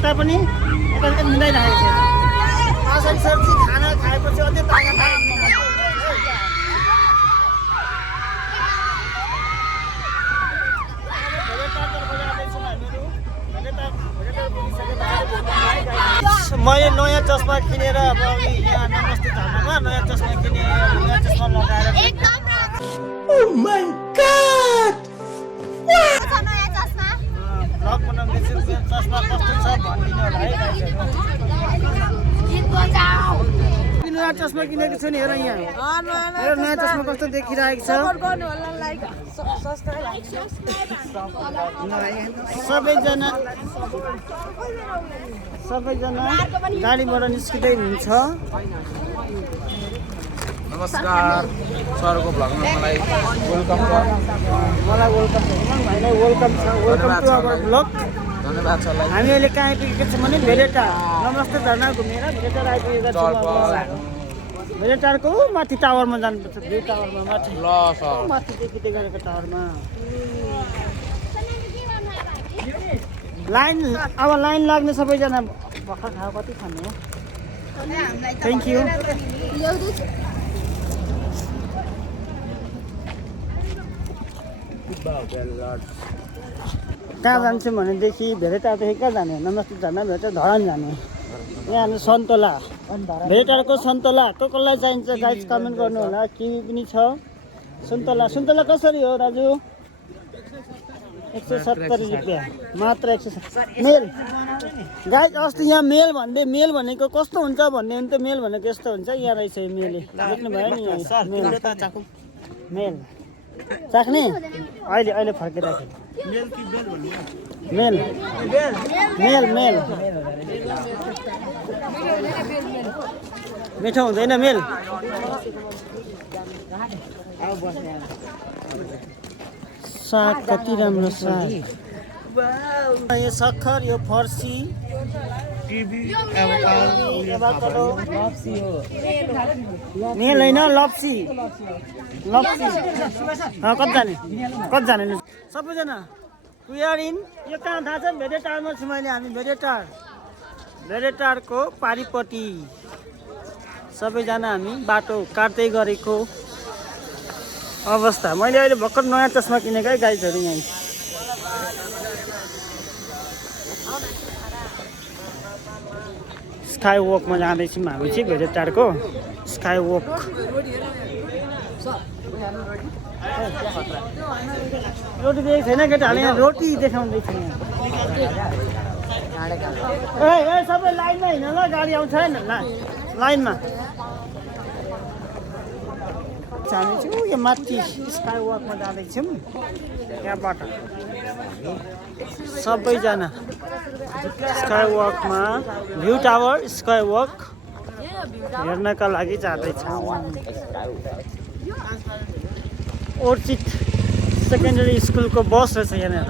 यता पनि यता मिलाइरहेको छ माछा सब्जी खाना खाएपछि अझै तागत मैले नयाँ चस्मा किनेर अब यहाँ नमस्ते झर्नामा नयाँ चस्मा किने नयाँ चस्मा लगाएर भ्लग बनाउँदैछु चस्मा कस्तो छ भनिदिनु होला है नयाँ चस्मा किनेको छु नि हेर यहाँ हेर नयाँ चस्मा कस्तो देखिरहेको छ सबैजना गाडीबाट निस्किँदै हुन्छ नमस्कार सरको भ्लगमा मलाई वेलकम छ मलाई वेलकम छ भाइलाई वेलकम छ वेलकम टु आवर भ्लग धन्यवाद सरलाई हामी अहिले कहाँ आइपुगेको छौँ भने भेरेटा नमस्ते झर्ना घुमेर भेरेटा आइपुगेका छौँ भेरेटारको माथि टावरमा जानुपर्छ भ्यू टावरमा माथि ल सर माथि देखिँदै गरेको टावरमा लाइन अब लाइन लाग्ने सबैजना भर्खर खायो कति खाने हो थ्याङ्क यू कहाँ जान्छौँ भनेदेखि भेरेटारदेखि कहाँ जाने नमस्ते झर्ना भेरेटार धरान जाने यहाँ हामी सन्तोला भेरेटारको सन्तोला कसलाई चाहिन्छ गाइस कमेन्ट गर्नु होला किवी पनि छ सुन्तला सुन्तला कसरी हो दाजु 170 रुपियाँ मात्र 170 मेल गाइस अस्ति यहाँ मेल भन्दै मेल भनेको कस्तो हुन्छ भन्ने हो नि त मेल भनेको यस्तो हुन्छ यहाँ रहेछ मेले देख्नु भयो नि मेल चाख्ने अहिले अहिले फर्किराख्यो मेल मेल मेल मिठो हुँदैन मेल साग कति राम्रो साग यो सक्खर यो फर्सी मेल होइन लप्सी लप्सी कति जाने सबैजना इन यो कहाँ थाहा छ भेरेटारमा छु मैले हामी भेरेटारको पारिपट्टि सबैजना हामी बाटो काट्दै गरेको अवस्था मैले अहिले भर्खर नयाँ चस्मा किनेकै गाइजहरू यहीँ स्काई वकमा जाँदैछौँ हामी चाहिँ भेरेटारको स्काई वक रोटी देखेको छैन केटाहरूले यहाँ रोटी देखाउँदैछ यहाँ सबै लाइनमा हिँड ल गाडी आउँछ होइन लाइनमा हामी चाहिँ यो माथि स्काई वकमा जाँदैछौँ त्यहाँबाट सबैजना स्काई वकमा भ्यू टावर स्काई वक हेर्नका लागि जाँदैछौँ ओर्चिड सेकेन्डरी स्कुलको बस रहेछ यहाँनिर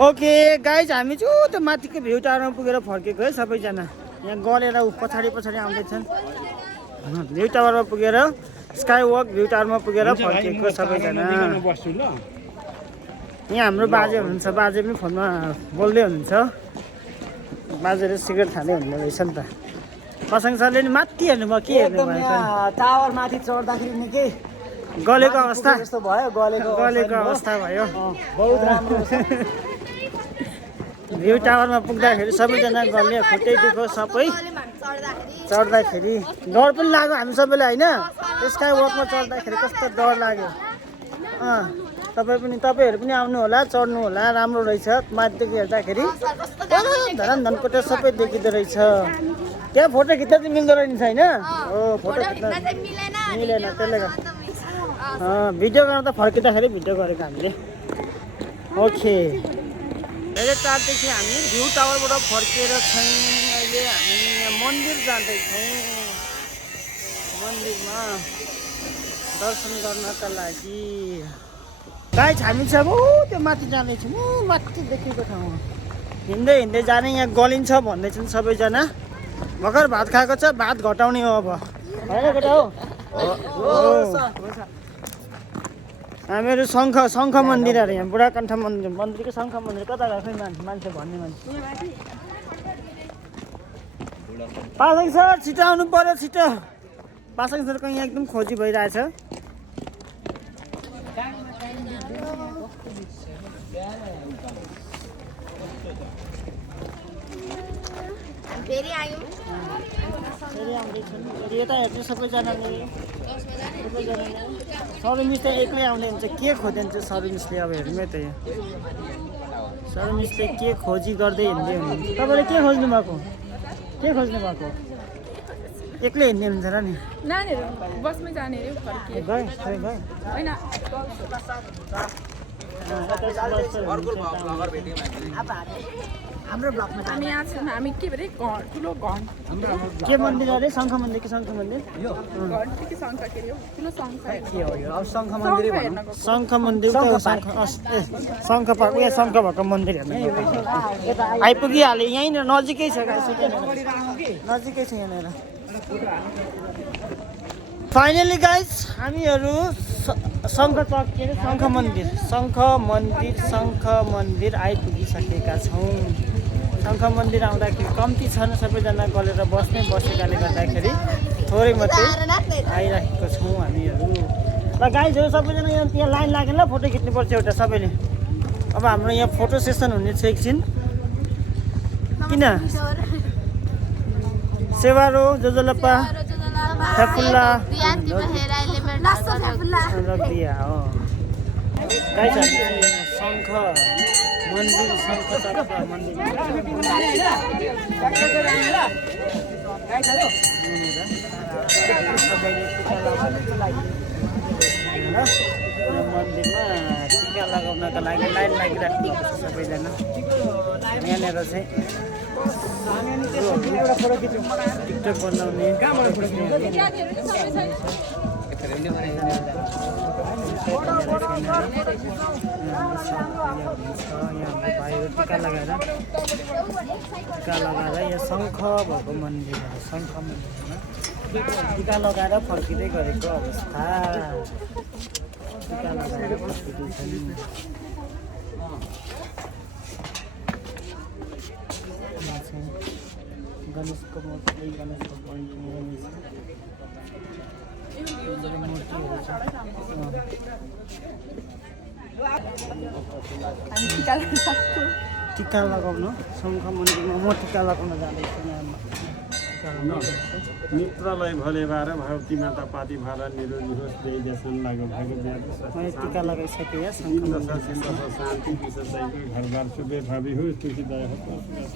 ओके गाइज हामी चाहिँ त्यो माथिको भ्यू टावरमा पुगेर फर्केको है सबैजना यहाँ गरेर पछाडि पछाडि आउँदैछन् भ्यू टावरमा पुगेर स्काई वक भ्यू टावरमा पुगेर फर्केको सबैजना यहाँ हाम्रो बाजे हुनुहुन्छ बाजे पनि फोनमा बोल्दै हुनुहुन्छ बाजेले सिगरेट खाँदै हुँदो रहेछ नि त प्रसङ्ग सरले नि माथि हेर्नुभयो के हेर्नु भयो टावर माथि चढ्दाखेरि निकै गलेको अवस्था जस्तो भयो गलेको अवस्था भयो बहुत राम्रो भ्यू टावरमा पुग्दाखेरि सबैजना गले खुट्टै दुखो सबै चढ्दाखेरि डर पनि लाग्यो हामी सबैलाई होइन स्काई वकमा चढ्दाखेरि कस्तो डर लाग्यो तपाईँहरू पनि आउनु होला चढ्नु होला राम्रो रहेछ माथिदेखि हेर्दाखेरि धरान धनकोटा सबै देखिँदो रहेछ त्यहाँ फोटो खिच्दा चाहिँ मिल्दो रहेछ होइन हो फोटो खिच्दा मिलेन त्यसले गर्दा भिडियो गर्न त फर्किँदाखेरि भिडियो गरेको हामीले ओके भेरेटारदेखि हामी भ्यू टावरबाट फर्किएर छौँ अहिले हामी यहाँ मन्दिर जाँदैछौँ मन्दिरमा दर्शन गर्नका लागि गाइस हामी चाहिँ अब त्यो माथि जाँदैछौँ माथि देखेको ठाउँमा हिँड्दै हिँड्दै जाने यहाँ गलिन्छ भन्दैछन् सबैजना भर्खर भात खाएको छ भात घटाउने हो अब होइन केटा हो हामीहरू शङ्ख मन्दिर अरे यहाँ बुढाकण्ठ मन्दिरको शङ्ख मन्दिर कता गएको खै मान्छे भन्ने मान्छे पासाङ सर छिटो आउनु पर्यो छिटो पासाङ सरको यहाँ एकदम खोजी भइरहेछ फेरि आयौँ फेरि आउँदैछन् फेरि यता हेर्नु सबैजनाले सरुमिस त एक्लै आउँदै हुन्छ के खोजिन्छ सरुमिसले अब हेर्नु है त यहाँ सरुमिसले के खोजी गर्दै हिँड्दै हुनुहुन्छ तपाईँले के खोज्नु भएको एक्लै हिँड्ने हुन्छ र नि नानीहरू बसमै जाने अरे फर्किए गए खै गए होइन हाम्रो ब्लकमा हामी यहाँ छौँ हामी के अरे ठुलो घन के मन्दिर अरे शङ्ख मन्दिर कि शङ्ख मन्दिर घन कि शङ्ख के अरे ठुलो शङ्ख के हो यो अब शङ्ख मन्दिरै भनौँ शङ्ख मन्दिर त हो, शङ्ख पार्क यहाँ शङ्ख भएको मन्दिर हेर्नु आइपुगिहाल्यो यहीँनिर नजिकै छ नजिकै छ यहाँनिर फाइनली गाइज हामीहरू शङ्ख चौक के अरे शङ्ख मन्दिर आइपुगिसकेका छौँ शङ्ख मन्दिर आउँदाखेरि कम्ती छन् सबैजना गलेर बसेकाले गर्दाखेरि थोरै मात्रै आइरहेको छौँ हामीहरू र गाइजहरू सबैजना यहाँ लाइन लागेन फोटो खिच्नुपर्छ एउटा सबैले अब हाम्रो यहाँ फोटो सेसन हुने छ एकछिन किन सेवारो जोजोलप्पा फेफुल्ला रबिया हो गाइज हामी शङ्ख मन्दिर शङ्ख चक्र मन्दिर मन्दिरमा टिका लगाउनका लागि लाइन लागिराख्नु भएको छ सबैजना यहाँनिर चाहिँ एउटा फोटो खिच्नु टिकटक बनाउने टिका लगाएर यहाँ शङ्ख भएको मन्दिर शङ्ख मन्दिरमा टिका लगाएर फर्किँदै गरेको अवस्था टिका लगाएर फर्किँदैछन् गणेशको मूर्ति गणेशको टिका लगाउन शङ्ख मन्दिरमा म टिका लगाउन जाँदैछु मित्रलाई भले बार भगवती माता पाती भारा निरोगी होस् जय दर्शन लाग्यो मैले टिका लगाइसकेँ यहाँ शङ्ख मन्दिर शान्ति विशेष घरबार सुबे भावी होस् तुलसी दया होस्